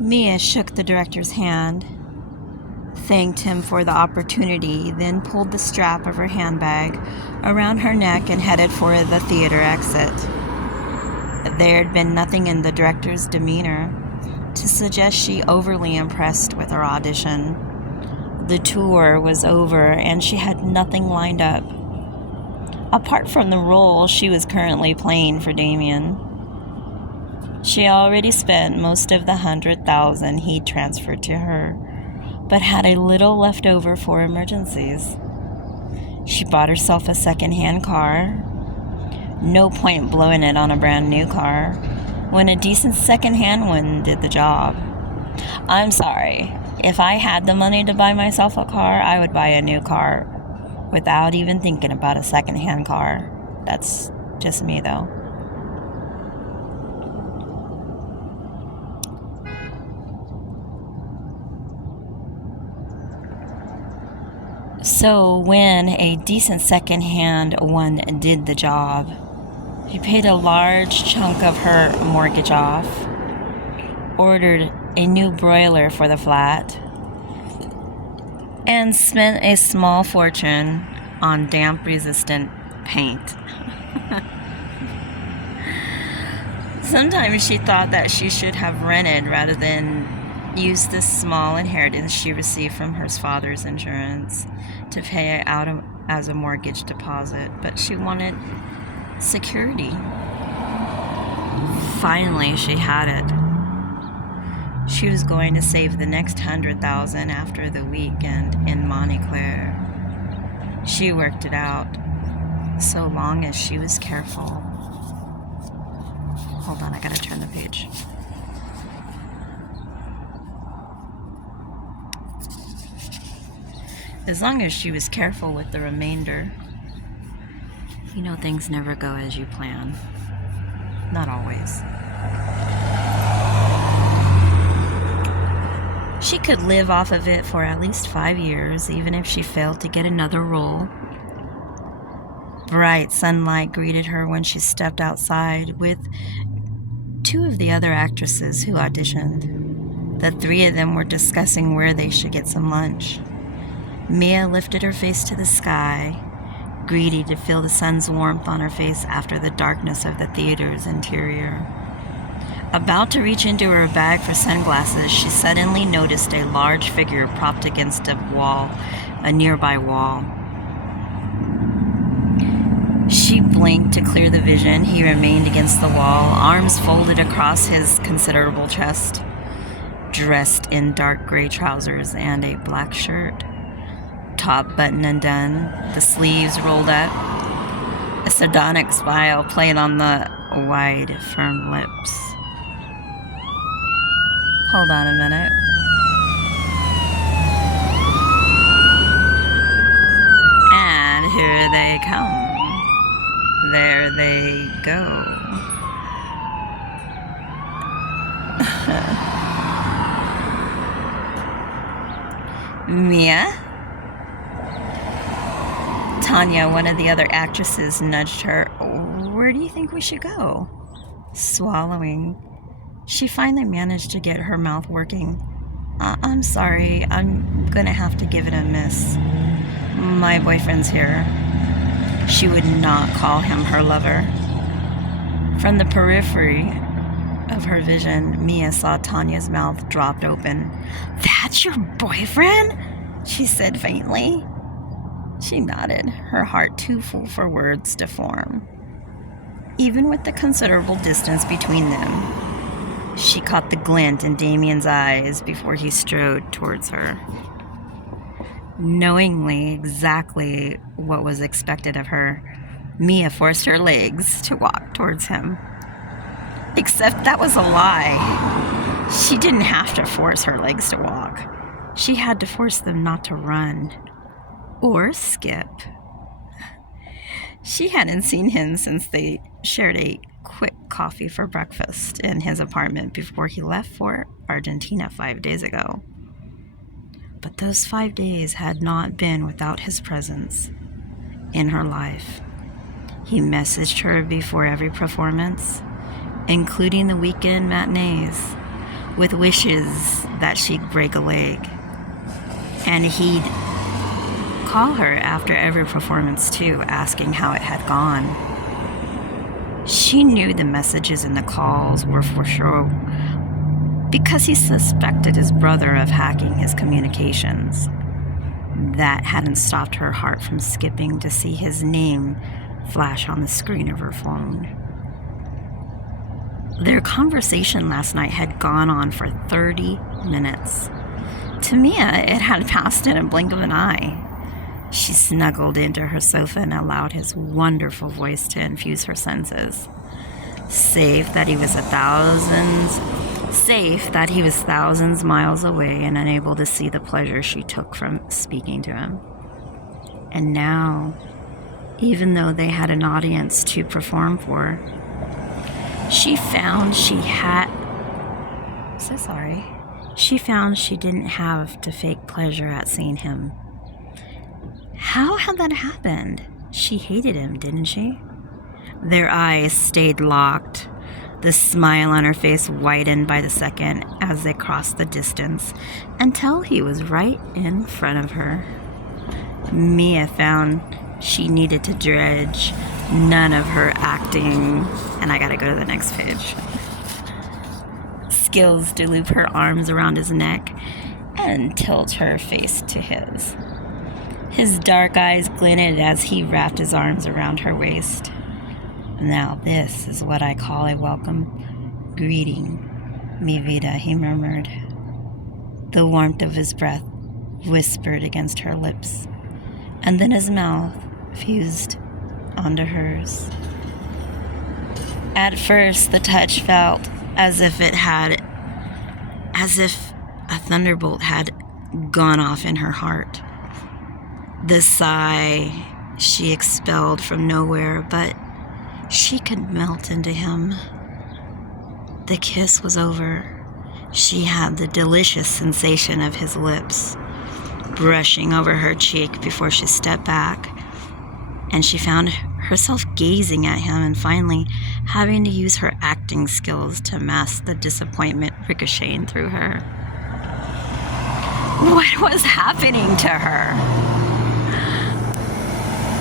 Mia shook the director's hand, thanked him for the opportunity, then pulled the strap of her handbag around her neck and headed for the theater exit. There had been nothing in the director's demeanor to suggest she overly impressed with her audition. The tour was over and she had nothing lined up, apart from the role she was currently playing for Damien. She already spent most of the $100,000 he'd transferred to her, but had a little left over for emergencies. She bought herself a second-hand car. No point blowing it on a brand new car when a decent second-hand one did the job. I'm sorry, if I had the money to buy myself a car, I would buy a new car without even thinking about a second-hand car. That's just me, though. So when a decent second-hand one did the job, she paid a large chunk of her mortgage off, ordered a new broiler for the flat, and spent a small fortune on damp-resistant paint. Sometimes she thought that she should have rented rather than use the small inheritance she received from her father's insurance to pay it out as a mortgage deposit, but she wanted security. Finally, she had it. She was going to save the next $100,000 after the weekend in Montclair. She worked it out, so long as she was careful. Hold on, I gotta turn the page. As long as she was careful with the remainder. You know, things never go as you plan. Not always. She could live off of it for at least 5 years, even if she failed to get another role. Bright sunlight greeted her when she stepped outside with 2 of the other actresses who auditioned. The 3 of them were discussing where they should get some lunch. Mia lifted her face to the sky, greedy to feel the sun's warmth on her face after the darkness of the theater's interior. About to reach into her bag for sunglasses, she suddenly noticed a large figure propped against a nearby wall. She blinked to clear the vision. He remained against the wall, arms folded across his considerable chest, dressed in dark gray trousers and a black shirt. Top button undone, the sleeves rolled up. A sardonic smile played on the wide, firm lips. Hold on a minute. And here they come. There they go. Mia? Tanya, one of the other actresses, nudged her. Where do you think we should go? Swallowing, she finally managed to get her mouth working. I'm sorry, I'm gonna have to give it a miss. My boyfriend's here. She would not call him her lover. From the periphery of her vision, Mia saw Tanya's mouth dropped open. That's your boyfriend? She said faintly. She nodded, her heart too full for words to form. Even with the considerable distance between them, she caught the glint in Damien's eyes before he strode towards her. Knowingly exactly what was expected of her, Mia forced her legs to walk towards him. Except that was a lie. She didn't have to force her legs to walk. She had to force them not to run. Or skip. She hadn't seen him since they shared a quick coffee for breakfast in his apartment before he left for Argentina 5 days ago. But those 5 days had not been without his presence in her life. He messaged her before every performance, including the weekend matinees, with wishes that she'd break a leg. And he'd call her after every performance too, asking how it had gone. She knew the messages and the calls were for sure because he suspected his brother of hacking his communications. That hadn't stopped her heart from skipping to see his name flash on the screen of her phone. Their conversation last night had gone on for 30 minutes. To Mia, it had passed in a blink of an eye. She snuggled into her sofa and allowed his wonderful voice to infuse her senses. Safe that he was thousands miles away and unable to see the pleasure she took from speaking to him. And now, even though they had an audience to perform for, she found she didn't have to fake pleasure at seeing him. How had that happened? She hated him, didn't she? Their eyes stayed locked. The smile on her face widened by the second as they crossed the distance until he was right in front of her. Mia found she needed to dredge none of her acting, and I gotta go to the next page, skills to loop her arms around his neck and tilt her face to his. His dark eyes glinted as he wrapped his arms around her waist. Now this is what I call a welcome greeting, mi vida, he murmured. The warmth of his breath whispered against her lips, and then his mouth fused onto hers. At first, the touch felt as if a thunderbolt had gone off in her heart. The sigh she expelled from nowhere, but she could melt into him. The kiss was over. She had the delicious sensation of his lips brushing over her cheek before she stepped back, and she found herself gazing at him and finally having to use her acting skills to mask the disappointment ricocheting through her. What was happening to her?